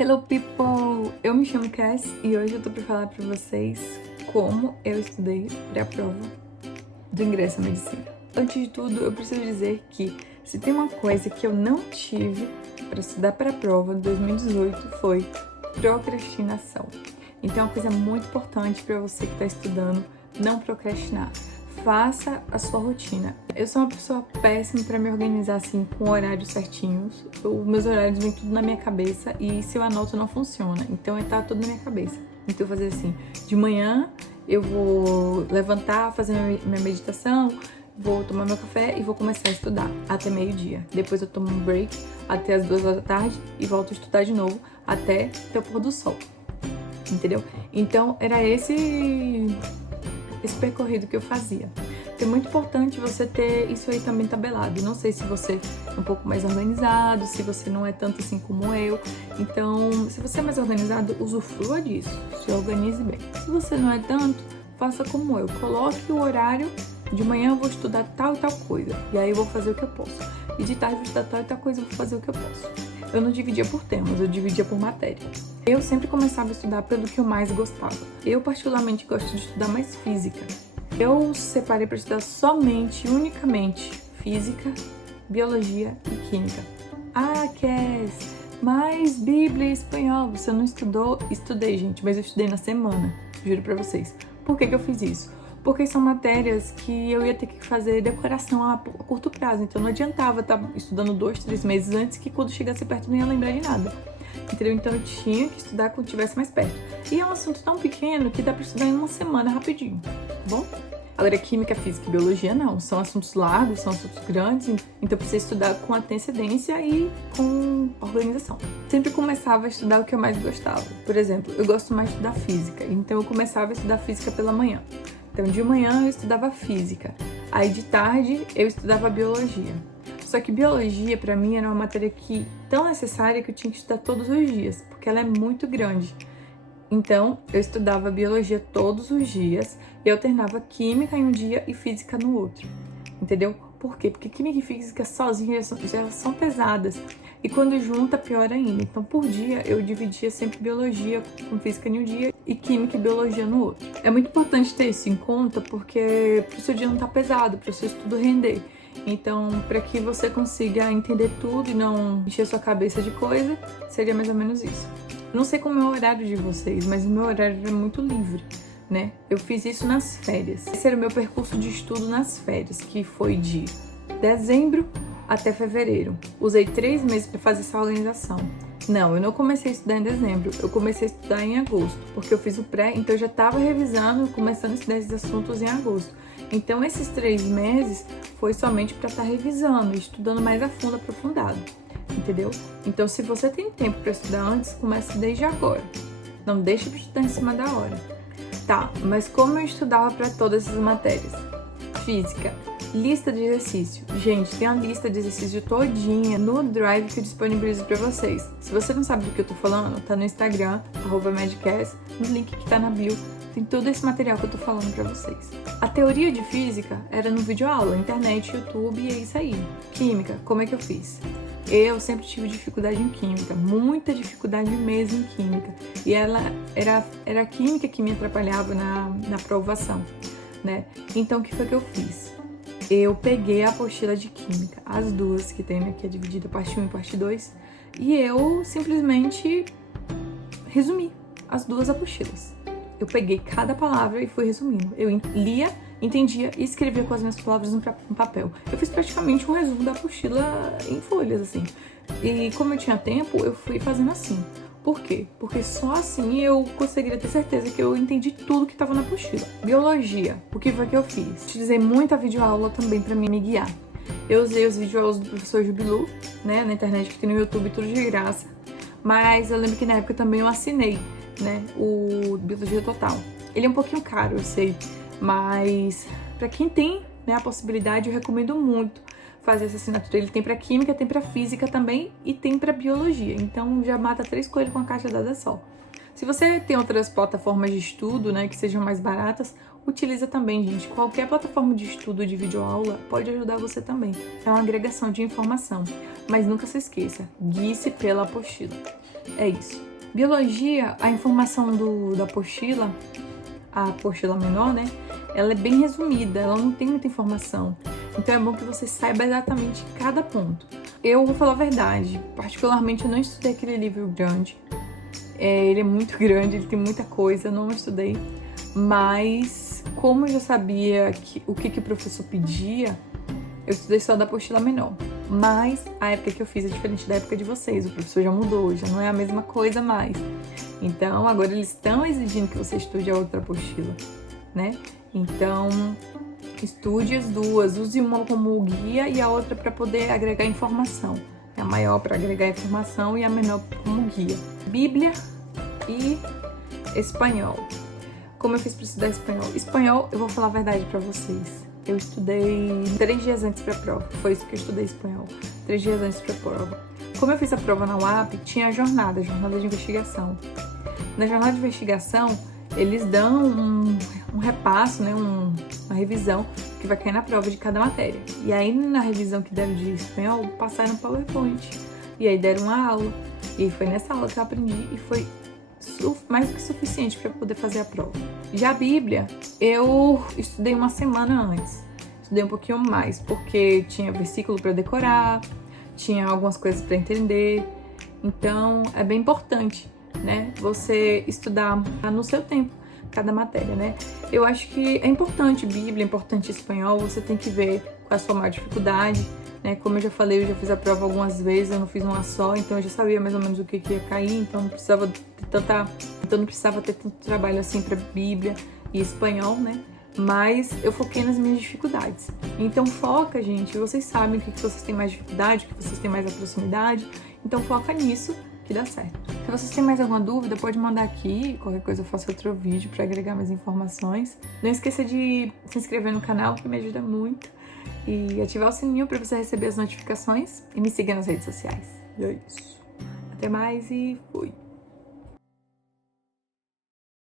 Hello people! Eu me chamo Cass e hoje eu tô pra falar pra vocês como eu estudei pra prova do ingresso à medicina. Antes de tudo, eu preciso dizer que se tem uma coisa que eu não tive pra estudar pra prova de 2018 foi procrastinação. Então é uma coisa muito importante pra você que tá estudando não procrastinar. Faça a sua rotina. Eu sou uma pessoa péssima pra me organizar assim com horários certinhos. Meus horários vêm tudo na minha cabeça e se eu anoto não funciona. Então tá tudo na minha cabeça. Então eu vou fazer assim, de manhã eu vou levantar, fazer minha meditação, vou tomar meu café e vou começar a estudar até meio-dia. Depois eu tomo um break até as 2 horas da tarde e volto a estudar de novo até o pôr do sol. Entendeu? Então era esse percorrido que eu fazia. Então é muito importante você ter isso aí também tabelado. Não sei se você é um pouco mais organizado, se você não é tanto assim como eu. Então, se você é mais organizado, usufrua disso. Se organize bem. Se você não é tanto, faça como eu. Coloque o horário. De manhã eu vou estudar tal e tal coisa. E aí eu vou fazer o que eu posso. E de tarde eu vou estudar tal e tal coisa e vou fazer o que eu posso. Eu não dividia por temas, eu dividia por matéria. Eu sempre começava a estudar pelo que eu mais gostava. Eu particularmente gosto de estudar mais física. Eu separei para estudar somente, unicamente, física, biologia e química. Ah, Cass, mais Bíblia e espanhol. Você não estudou? Estudei, gente, mas eu estudei na semana, juro pra vocês. Por que eu fiz isso? Porque são matérias que eu ia ter que fazer decoração a curto prazo. Então não adiantava estar estudando 2, 3 meses antes, que quando chegasse perto não ia lembrar de nada. Entendeu? Então eu tinha que estudar quando estivesse mais perto. E é um assunto tão pequeno que dá pra estudar em uma semana rapidinho, tá bom? Agora, química, física e biologia não. São assuntos largos, são assuntos grandes, então precisa estudar com antecedência e com organização. Sempre começava a estudar o que eu mais gostava. Por exemplo, eu gosto mais de estudar física, então eu começava a estudar física pela manhã. Então, de manhã eu estudava física, aí de tarde eu estudava biologia. Só que biologia, pra mim, era uma matéria tão necessária que eu tinha que estudar todos os dias, porque ela é muito grande. Então, eu estudava biologia todos os dias e alternava química em um dia e física no outro. Entendeu? Por quê? Porque química e física sozinhas já são pesadas. E quando junta, pior ainda. Então, por dia, eu dividia sempre biologia com física em um dia e química e biologia no outro. É muito importante ter isso em conta, porque pro seu dia não tá pesado, pro seu estudo render. Então, para que você consiga entender tudo e não encher sua cabeça de coisa, seria mais ou menos isso. Não sei como é o horário de vocês, mas o meu horário é muito livre, né? Eu fiz isso nas férias. Esse era o meu percurso de estudo nas férias, que foi de dezembro até fevereiro. Usei 3 meses para fazer essa organização. Não, eu não comecei a estudar em dezembro, eu comecei a estudar em agosto, porque eu fiz o pré, então eu já estava revisando, começando a estudar esses assuntos em agosto. Então esses 3 meses foi somente para estar revisando, estudando mais a fundo, aprofundado. Entendeu? Então, se você tem tempo para estudar antes, comece desde agora. Não deixe para estudar em cima da hora. Tá, mas como eu estudava para todas essas matérias? Física, lista de exercício. Gente, tem uma lista de exercício todinha no Drive que eu disponibilizo para vocês. Se você não sabe do que eu tô falando, tá no Instagram, @madcass, no link que tá na bio. Tem todo esse material que eu tô falando pra vocês. A teoria de física era no videoaula, internet, YouTube e é isso aí. Química, como é que eu fiz? Eu sempre tive dificuldade em química, muita dificuldade mesmo em química. E era a química que me atrapalhava na aprovação, né? Então, o que foi que eu fiz? Eu peguei a apostila de química, as duas que tem, né, que é dividida parte 1 e parte 2, e eu simplesmente resumi as duas apostilas. Eu peguei cada palavra e fui resumindo. Eu lia, entendia e escrevia com as minhas palavras no papel. Eu fiz praticamente um resumo da apostila em folhas, assim. E como eu tinha tempo, eu fui fazendo assim. Por quê? Porque só assim eu conseguiria ter certeza que eu entendi tudo que estava na apostila. Biologia, o que foi que eu fiz? Utilizei muita videoaula também para me guiar. Eu usei os videoaulas do professor Jubilu, né, na internet, que tem no YouTube, tudo de graça. Mas eu lembro que na época também eu assinei, né, o Biologia Total. Ele é um pouquinho caro, eu sei, mas para quem tem, né, a possibilidade, eu recomendo muito fazer essa assinatura. Ele tem para química, tem para física também e tem para biologia. Então já mata 3 coelhos com a caixa dada só. Se você tem outras plataformas de estudo, né, que sejam mais baratas, utiliza também, gente. Qualquer plataforma de estudo de videoaula pode ajudar você também. É uma agregação de informação. Mas nunca se esqueça, guie-se pela apostila. É isso. Biologia, a informação da apostila, a apostila menor, né? Ela é bem resumida, ela não tem muita informação. Então é bom que você saiba exatamente cada ponto. Eu vou falar a verdade, particularmente eu não estudei aquele livro grande. Ele é muito grande, ele tem muita coisa, eu não estudei. Mas como eu já sabia o que o professor pedia, eu estudei só da apostila menor. Mas a época que eu fiz é diferente da época de vocês. O professor já mudou, já não é a mesma coisa mais. Então, agora eles estão exigindo que você estude a outra apostila, né? Então, estude as duas. Use uma como guia e a outra para poder agregar informação. A maior para agregar informação e a menor como guia. Bíblia e espanhol. Como eu fiz para estudar espanhol? Espanhol, eu vou falar a verdade para vocês. Eu estudei 3 dias antes pra prova. Foi isso que eu estudei espanhol. 3 dias antes pra prova. Como eu fiz a prova na UAP, tinha a jornada de investigação. Na jornada de investigação, eles dão um repasso, né, uma revisão que vai cair na prova de cada matéria. E aí, na revisão que deram de espanhol, passaram no PowerPoint. E aí deram uma aula. E foi nessa aula que eu aprendi e foi mais do que suficiente para poder fazer a prova. Já a Bíblia, eu estudei uma semana antes. Estudei um pouquinho mais, porque tinha versículo para decorar, tinha algumas coisas para entender. Então, é bem importante, né? Você estudar no seu tempo, cada matéria, né? Eu acho que é importante Bíblia, é importante espanhol, você tem que ver qual é a sua maior dificuldade, né? Como eu já falei, eu já fiz a prova algumas vezes, eu não fiz uma só, então eu já sabia mais ou menos o que ia cair, então não precisava ter tanto trabalho assim para Bíblia e espanhol, né? Mas eu foquei nas minhas dificuldades. Então foca, gente, vocês sabem o que vocês têm mais dificuldade, o que vocês têm mais a proximidade, então foca nisso que dá certo. Se vocês têm mais alguma dúvida, pode mandar aqui, qualquer coisa eu faço outro vídeo para agregar mais informações. Não esqueça de se inscrever no canal, que me ajuda muito, e ativar o sininho para você receber as notificações e me seguir nas redes sociais. E é isso. Até mais e fui!